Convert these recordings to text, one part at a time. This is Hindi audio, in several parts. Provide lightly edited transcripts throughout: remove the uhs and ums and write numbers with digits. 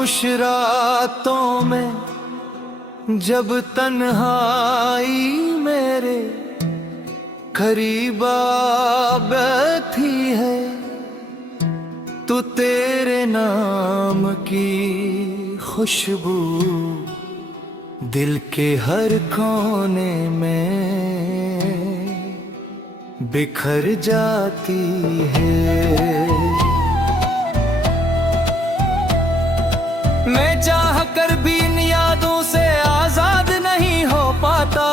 खामोश रातों में जब तन्हाई मेरे करीब आ बैठी है, तो तेरे नाम की खुशबू दिल के हर कोने में बिखर जाती है। मैं चाह कर भी इन यादों से आजाद नहीं हो पाता,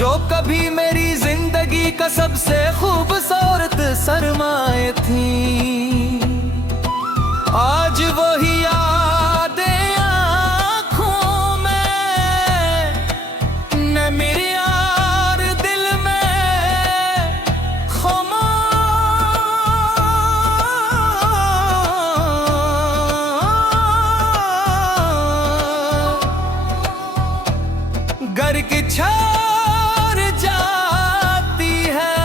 जो कभी मेरी जिंदगी का सबसे खूबसूरत सरमाए थी। आज वही यादें आँखों में, न मेरे यार दिल में खामोश। घर की छोड़ जाती है।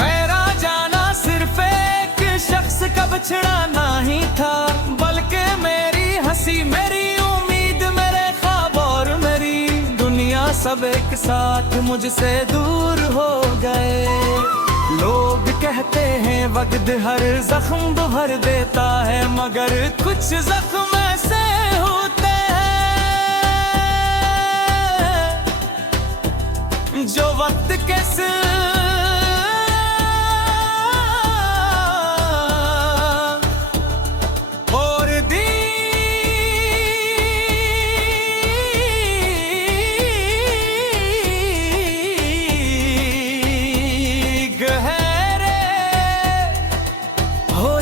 मेरा जाना सिर्फ एक शख्स का बिछड़ाना ही था, बल्कि मेरी हंसी, मेरी उम्मीद, मेरे ख्वाब और मेरी दुनिया सब एक साथ मुझसे दूर हो गए। लोग कहते हैं वक्त हर जख्म भर देता है, मगर कुछ जख्म ऐसे होते हैं जो वक्त के और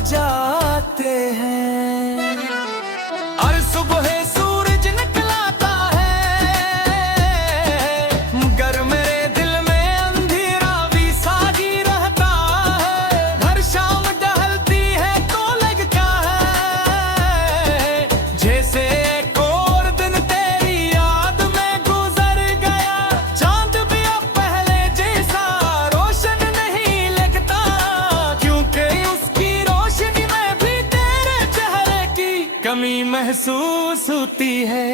जाते हैं। और सुबह सूरज निकलाता है, मगर मेरे दिल में अंधेरा भी साजी रहता है। हर शाम टहलती है तो लगता है जैसे एक और दिन तेरी याद में गुजर गया। चांद भी अब पहले जैसा रोशन नहीं लगता, क्योंकि उसकी कमी महसूस होती है।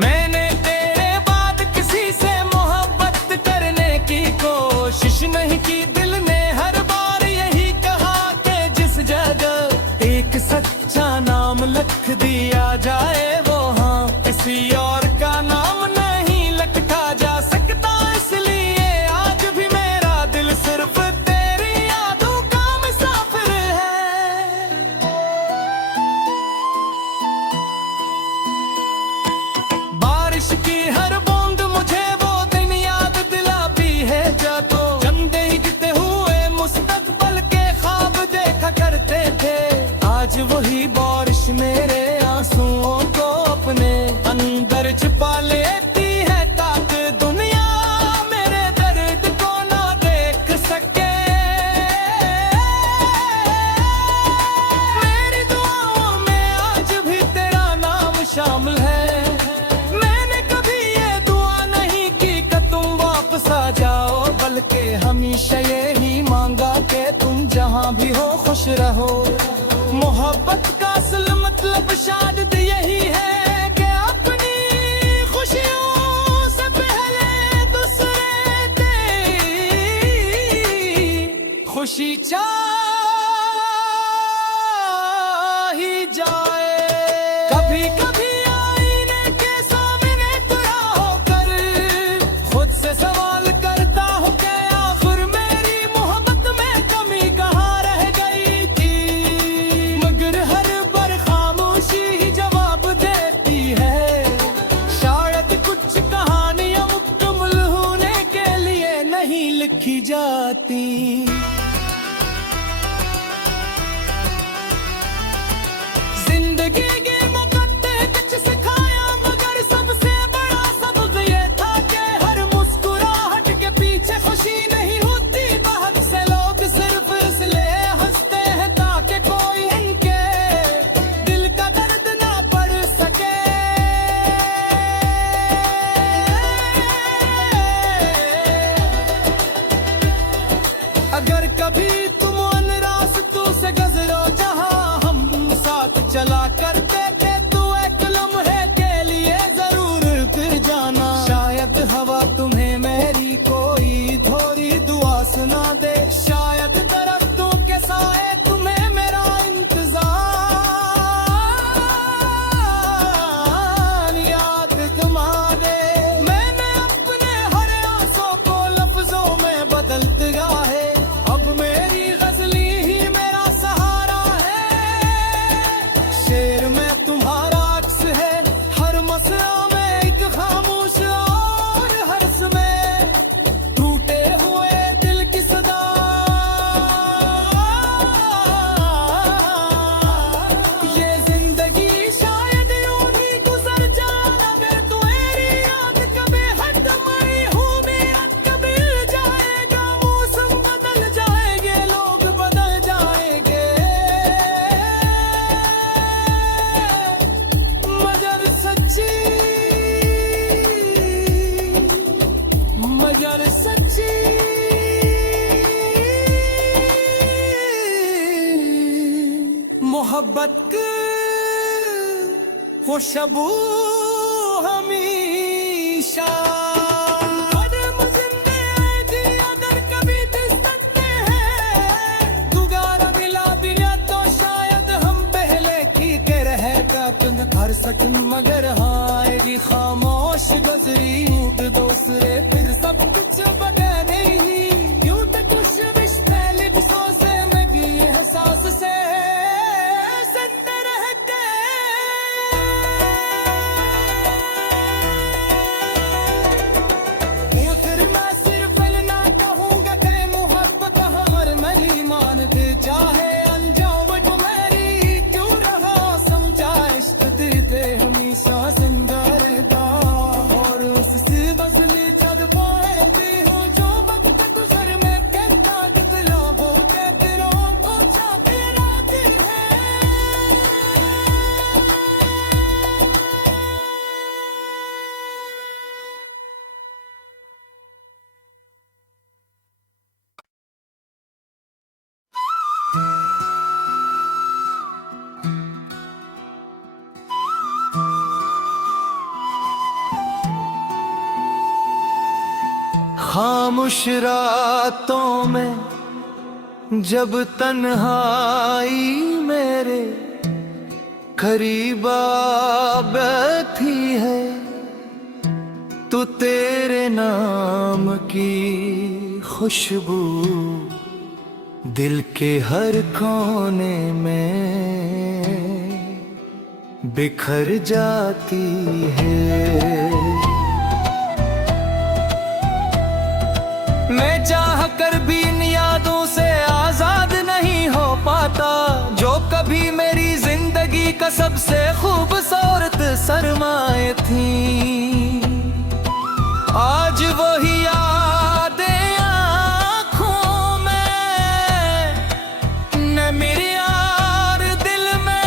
मैंने तेरे बाद किसी से मोहब्बत करने की कोशिश नहीं की, दिल ने हर बार यही कहा कि जिस जगह एक सच्चा नाम लिख दिया जाए वो हाँ किसी और का नाम नहीं लिखा जा सकता। इसलिए आज भी मेरा दिल सिर्फ तेरी यादों का मुसाफिर है। बारिश की हर बूंद मुझे वो दिन याद दिलाती है, जब चंदे गिरते हुए मुस्तकबल के ख्वाब देखा करते थे। आज वही बारिश मेरे आंसुओं को अपने अंदर छुपा लेती है, ताकि दुनिया मेरे दर्द को ना देख सके। मेरी दुआओं में आज भी तेरा नाम शामिल है। जाओ बल्कि हमेशा यही मांगा कि तुम जहां भी हो खुश रहो। मोहब्बत का असल मतलब शायद यही है कि अपनी खुशियों से पहले दूसरे की खुशी ही जाए। कभी कभी आईने के सामने खड़ा होकर खुद से सवाल करता हूँ कि आखिर मेरी मोहब्बत में कमी कहाँ रह गई थी, मगर हर बार खामोशी ही जवाब देती है। शायद कुछ कहानियां मुकम्मल होने के लिए नहीं लिखी जाती। कभी तुम अन रास्तों से गुजरो जहाँ हम साथ चला करते थे, तू एक लम्हे के लिए जरूर फिर जाना। शायद हवा तुम्हें मेरी कोई थोड़ी दुआ सुना दे, शायद दरख्तों के साए तुम्हें मेरा इंतजार याद तुम्हारे। मैंने अपने हर आंसू को लफ्जों में बदल दिया है, अब मेरी गजली ही मेरा सहारा है। शेर में तुम्हारा अक्स है, हर मसला में एक खामोश और हर्ष में टूटे हुए दिल की सदा। ये जिंदगी शायद यूं ही गुजर जाए अगर तुम्हारी याद कभी हटमई हूँ मेरा कभी जाएगा। मौसम बदल जाएंगे, लोग बदल जाएंगे, मगर सच्ची मोहब्बत की खुशबू हमेशा कदम जिंदे थी अगर कभी दिस सकते हैं। दोबारा मिला दिया तो शायद हम पहले की के रहेगा तुम हर सकन, मगर आएगी खामोश गुजरी ऊँट दूसरे फिर सब कुछ बगैर नहीं। यूं तो कुछ विश पहले सो से मैं भी एहसास से जिंदा रह गए। या फिर मैं सिर्फ ना कहूँगा कि मोहब्बत हमार मेरी मान दे चाहे अनजाओ जो मेरी क्यों रहा समझा इश्क दिल दे हमेशा जिंदा रहता। और उससे बसली जब पाएती हूँ जो वक्त गुजर में कहता कितना वो कहते रहो पूछा तेरा दिल है। खामोश रातों में जब तन्हाई मेरे करीब आ बैठी है, तो तेरे नाम की खुशबू दिल के हर कोने में बिखर जाती है। मैं चाह कर भी इन यादों से आजाद नहीं हो पाता, जो कभी मेरी जिंदगी का सबसे खूबसूरत सरमाए थी। आज वही यादें आँखों में न मेरे यार दिल में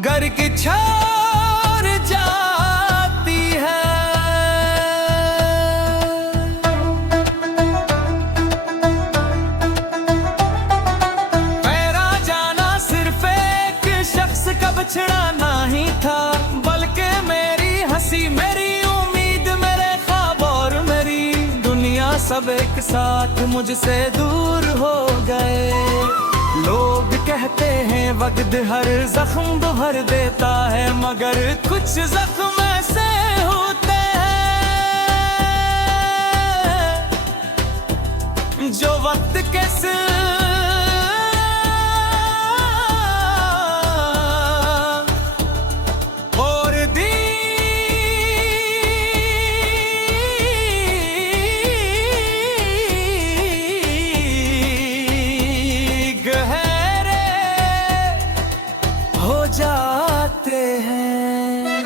घर की छार जाती है। मेरा जाना सिर्फ एक शख्स का बिछड़ाना ही था, बल्कि मेरी हंसी मेरी उम्मीद मेरे ख्वाब और मेरी दुनिया सब एक साथ मुझसे दूर हो गए। लोग कहते हैं वक्त हर जख्म भर देता है, मगर कुछ जख्म ऐसे होते हैं जो वक्त के और जाते हैं।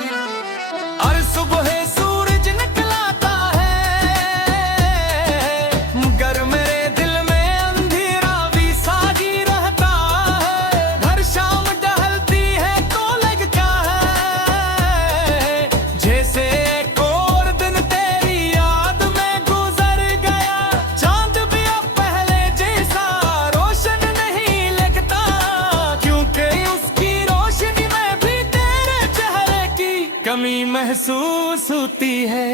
और सुबह सूरज निकलाता है, मगर मेरे दिल में अंधेरा भी साजी रहता है। हर शाम टहलते कमी महसूस होती है।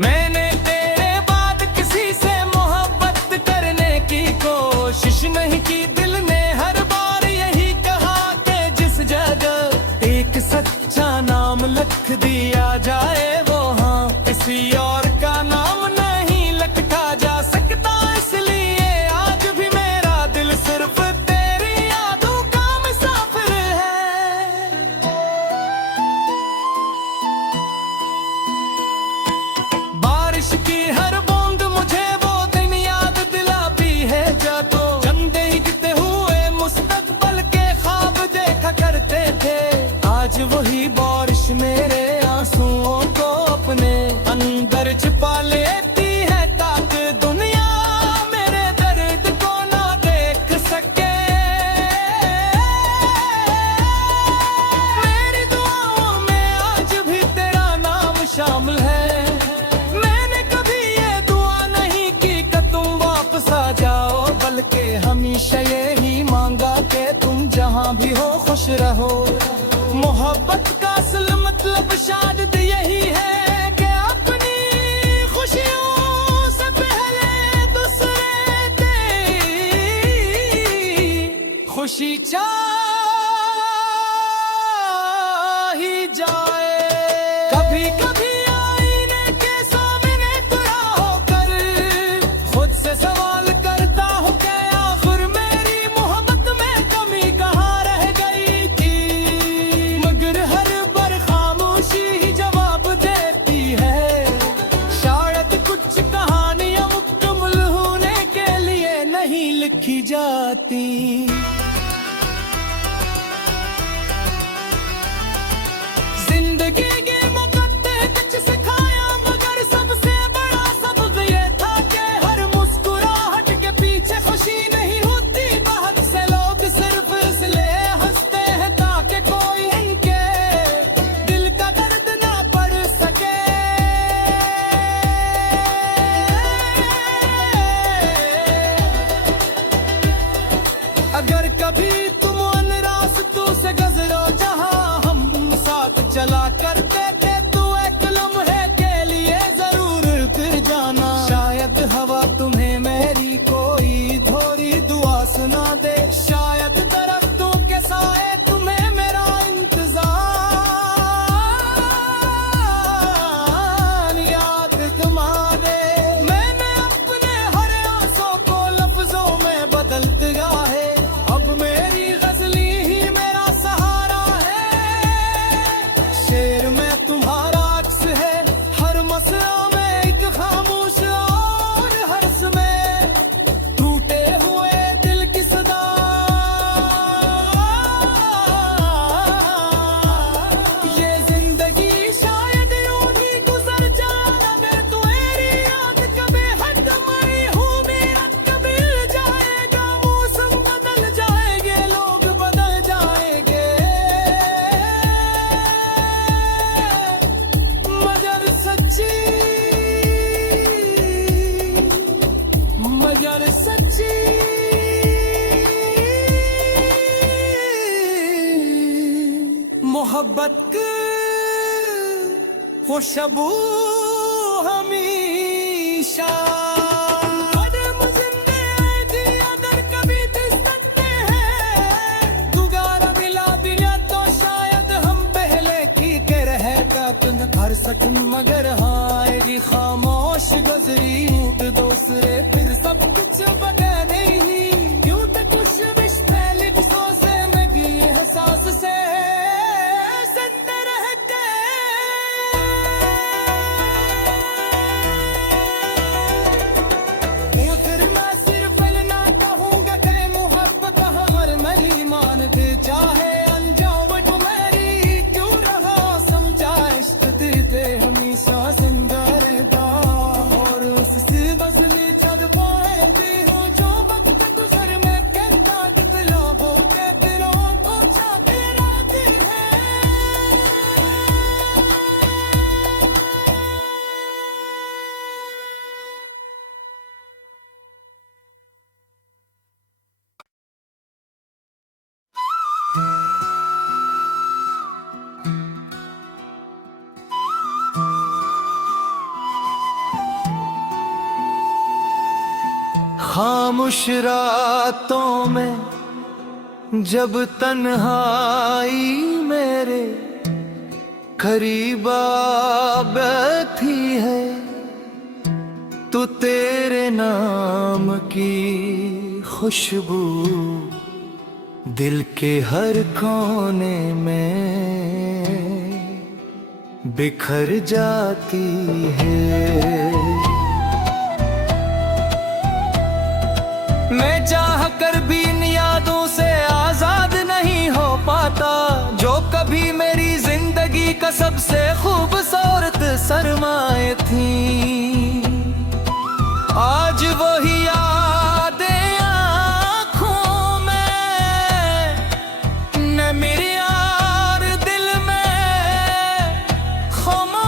मैंने तेरे बाद किसी से मोहब्बत करने की कोशिश नहीं की। दिल ने हर बार यही कहा कि जिस जगह एक सच्चा नाम लिख दिया जाए वो हाँ, किसी और का नाम नहीं लिखा जा सकता। इसलिए आज भी मेरा दिल सिर्फ तेरी यादों का मुसाफिर है। बारिश की हर बूंद मुझे वो दिन याद दिलाती है जब चंदे गिरते हुए मुस्तकबल के ख्वाब देखा करते थे। आज वही बारिश मेरे आंसुओं को अपने अंदर छिपा लेती है ताकि दुनिया मेरे दर्द को ना देख सके। मेरी दुआओं में आज भी तेरा नाम शामिल है। मैंने कभी ये दुआ नहीं की कि तुम वापस आ जाओ, बल्कि हमेशा यही मांगा कि तुम जहां भी हो खुश रहो। मोहब्बत का असल मतलब शायद यही है कि अपनी खुशियों से पहले दूसरे की खुशी ही जाए। कभी कभी आईने के सामने खड़ा होकर खुद से सवाल करता हूँ कि आखिर मेरी मोहब्बत में कमी कहाँ रह गई थी। मगर हर बार खामोशी ही जवाब देती है। शायद कुछ कहानियां मुकम्मल होने के लिए नहीं लिखी जाती। जिंदगी के मुकद्दर कुछ सिखाया, मगर सबसे बड़ा सबक ये था कि हर मुस्कुराहट के पीछे खुशी नहीं होती। बहुत से लोग सिर्फ इसलिए हंसते हैं ताकि कोई इनके दिल का दर्द ना पढ़ सके। अगर कभी तुम उन रास्तों से गुजरो जहां हम साथ चला करते थे, तो एक लम्हे के लिए जरूर फिर जाना। शायद हवा तुम्हें मेरी कोई थोड़ी दुआ सुना दे, शायद दरख्तों के साए तुम्हें मेरा इंतजार याद दिला दे। मैंने अपने हर आंसू को लफ्जों में बदल दिया है। अब मेरी गजली ही मेरा सहारा है। शेर में तुम्हारा अक्स है, हर मसला में एक खामोश और हर्ष में टूटे हुए दिल की सदा। ये जिंदगी शायद यूं ही गुजर जाए अगर तुम्हारी याद कभी हटमई हूँ मेरा कभी जाएगा। मौसम बदल जाएंगे, लोग बदल जाएंगे, मगर सच्ची मोहब्बत की खुशबू हमेशा कदम जिंदगी दी अगर कभी दिस सकते हैं। दोबारा मिला दिया तो शायद हम पहले की के रह कर सकूं, मगर आएगी खामोश गुजरी ऊँट दूसरे फिर सब कुछ बता नहीं। यूं तो कुछ विश पहले किसों से मैं भी एहसास से जिंदा रहते। या फिर मैं सिर्फ ना कहूँगा कि मोहब्बत हमारे मेरी मान दे चाहे अनजाओ जो मेरी क्यों रहा समझा इश्क दिल पे हमेशा जिंदा रहता। और उससे बस ले जब पाए हो जो वक्त कुछ रातों में जब तन्हाई मेरे करीब आ बैठी है, तो तेरे नाम की खुशबू दिल के हर कोने में बिखर जाती है। मैं चाह कर भी इन यादों से आजाद नहीं हो पाता, जो कभी मेरी जिंदगी का सबसे खूबसूरत सरमाए थी। आज वही यादें आँखों में, न मेरे यार दिल में खामोश।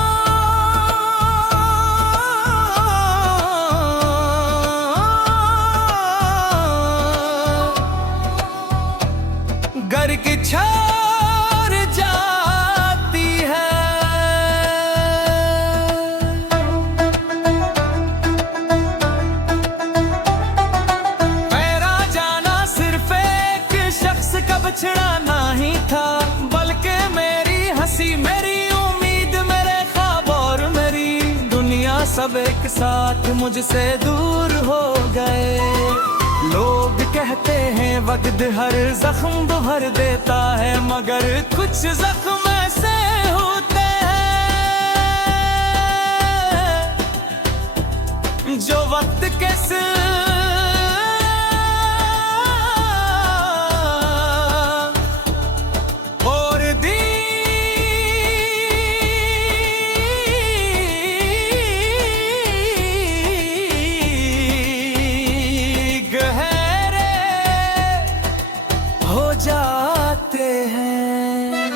घर की छोड़ जाती है। मेरा जाना सिर्फ एक शख्स का बिछड़ाना ही था, बल्कि मेरी हंसी, मेरी उम्मीद, मेरे ख्वाब और मेरी दुनिया सब एक साथ मुझसे दूर हो गए। लोग कहते हैं वक्त हर जख्म भर देता है, मगर कुछ जख्म ऐसे होते हैं जो वक्त के और जाते हैं।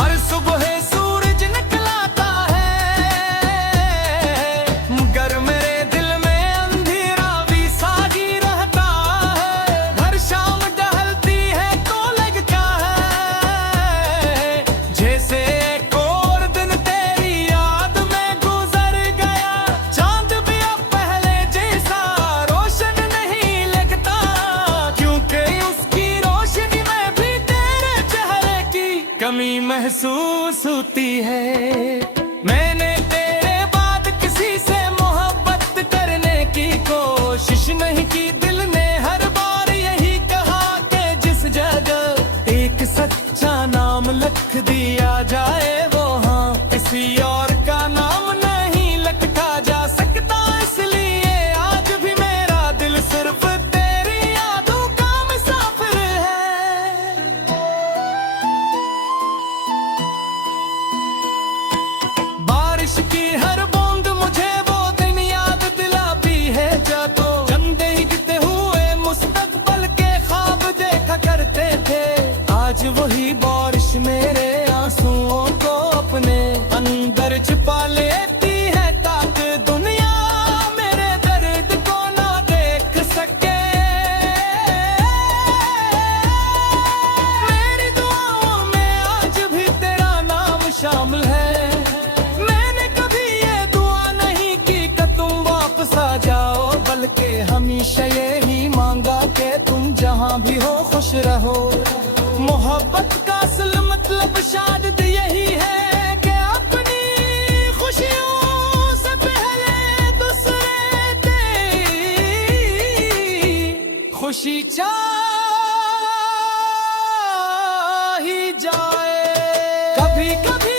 और सुबह सूरज निकलाता है, मगर मेरे दिल में अंधेरा भी सागी रहता है। हर शाम टहलती है तो लगता है जैसे एक और दिन तेरी याद में गुजर गया। चांद भी अब पहले जैसा रोशन नहीं लगता, क्योंकि उसकी कमी महसूस होती है। मैंने तेरे बाद किसी से मोहब्बत करने की कोशिश नहीं की। दिल ने हर बार यही कहा कि जिस जगह एक सच्चा नाम लिख दिया जाए, वो हाँ किसी और का नाम नहीं लिखा जा सकता। इसलिए आज भी मेरा दिल सिर्फ तेरी यादों का मुसाफिर है। बारिश की हर बूंद मुझे वो दिन याद दिलाती है, जब चंदे गिरते हुए मुस्तकबल के ख्वाब देखा करते थे। आज वही बारिश मेरे आंसुओं को अपने अंदर छुपा लेती है, ताकि दुनिया मेरे दर्द को ना देख सके। मेरी दुआओं में आज भी तेरा नाम शामिल है। जाओ, बल्कि हमेशा यही मांगा कि तुम जहां भी हो खुश रहो। मोहब्बत का असल मतलब शायद यही है कि अपनी खुशियों से पहले दूसरे की खुशी ही जाए। कभी कभी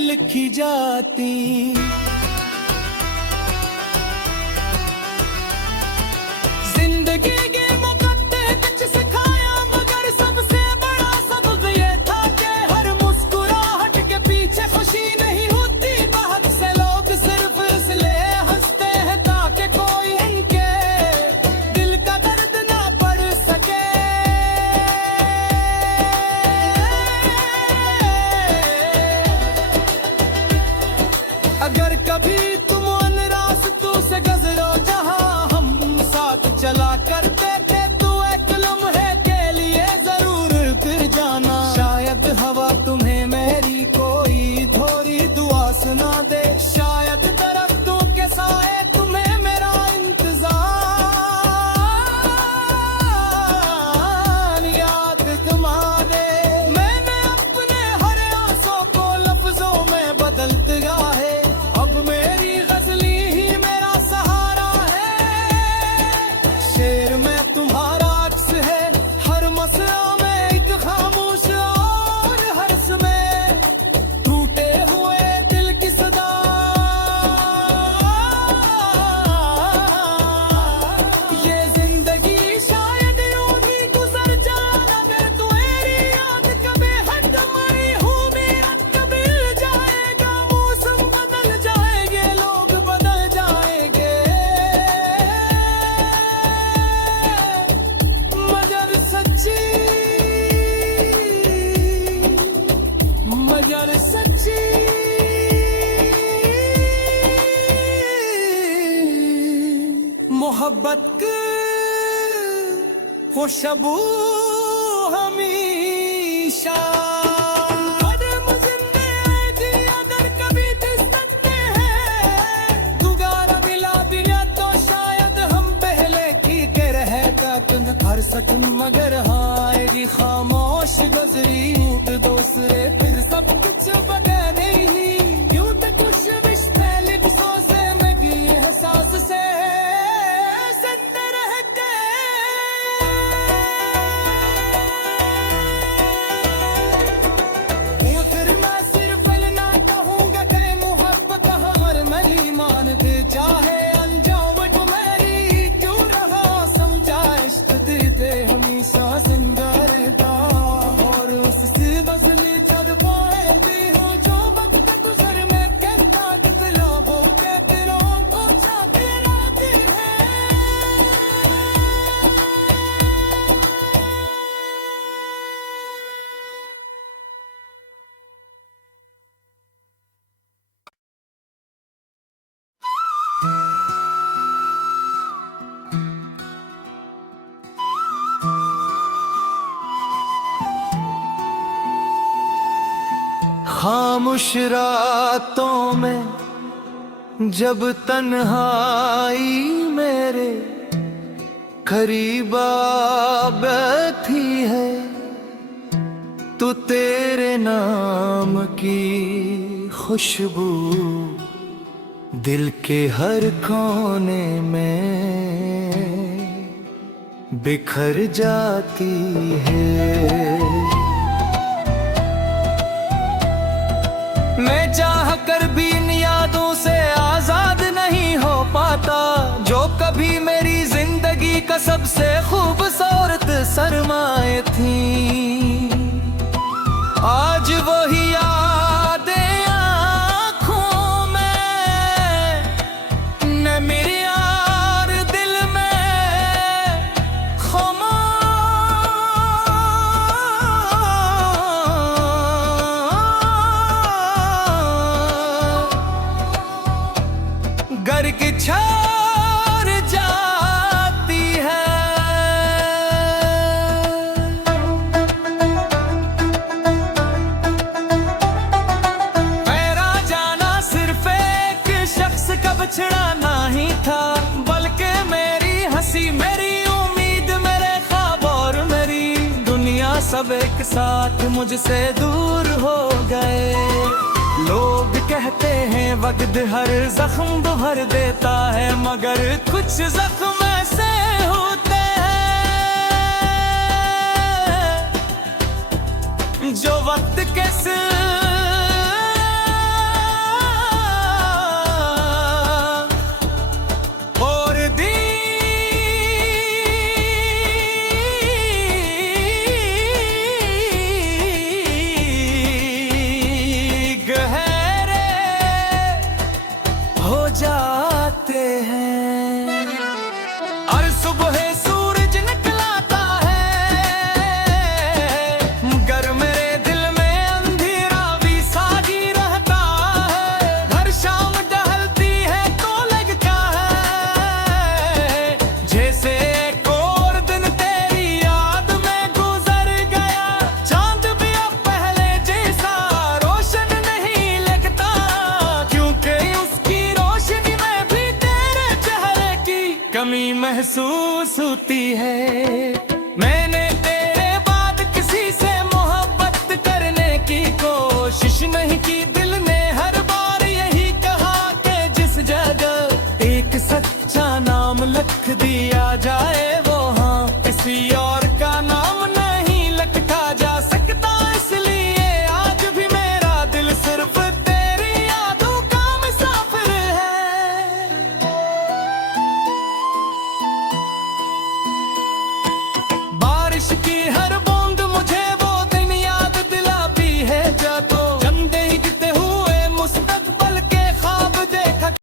लिखी जाती। जिंदगी के मुकद्दे कुछ सिखाया, मगर सबसे बड़ा सबक ये था कि हर मुस्कुराहट के पीछे खुशी नहीं होती। बहुत से लोग सिर्फ इसलिए हंसते हैं ताकि कोई इनके दिल का दर्द ना पढ़ सके। करते थे, तू एक लम्हे के लिए जरूर फिर जाना। शायद हवा तुम्हें मेरी कोई थोड़ी दुआ सुना दे, शायद दरख्तों के साए तुम्हें मेरा इंतजार याद तुम्हारे। मैंने अपने हर आंसू को लफ्जों में बदल दिया है, अब मेरी गजली ही मेरा सहारा है। शेर में तुम्हारा अक्स है, हर मसला में एक खामोश और हर्ष में टूटे हुए दिल की सदा। ये जिंदगी शायद यूं ही गुजर जाए, अगर तू मेरी याद कभी हट मरी हूँ मेरा कभी जाएगा। मौसम बदल जाएंगे, लोग बदल जाएंगे, मगर सच्ची मोहब्बत की खुशबू हमेशा कदम जिंदे थी, अगर कभी दिस सकते हैं। दोबारा मिला दिया तो शायद हम पहले की के रह तुम हर सकूं, मगर आएगी खामोश गुजरी दूसरे फिर सब कुछ बगे नहीं। यूं तो कुछ विश पहले किसों से मैं भी एहसास से जिंदा रह गए। फिर मैं सिर्फ ना कहूँगा कि मोहब्बत हर मेरी मान दे, चाहे अनजाओ तो मेरी क्यों रहा समझा। इश्क दे दे हमेशा जिंदा रहता, और उससे बसली जद पाएंदी हूँ जो वक्त तू सर में कहता कि गुलाबों के दिलों को चाहते रहती है। खामोश रातों में जब तन्हाई मेरे करीब आ बैठी है, तो तेरे नाम की खुशबू दिल के हर कोने में बिखर जाती है। मैं चाह कर भी इन यादों से आजाद नहीं हो पाता, जो कभी मेरी जिंदगी का सबसे खूबसूरत सरमाए थी। आज वही यादें आँखों में न मेरे यार दिल में घर की छोड़ जाती है। मेरा जाना सिर्फ एक शख्स का बिछड़ाना ही था, बल्कि मेरी हंसी मेरी उम्मीद मेरे ख्वाब और मेरी दुनिया सब एक साथ मुझसे दूर हो गए। लोग कहते हैं वक्त हर जख्म भर देता है, मगर कुछ जख्म ऐसे होते हैं जो वक्त के सिर्फ और जाते हैं। होती है। मैंने तेरे बाद किसी से मोहब्बत करने की कोशिश नहीं की, दिल ने हर बार यही कहा कि जिस जगह एक सच्चा नाम लिख दिया जाए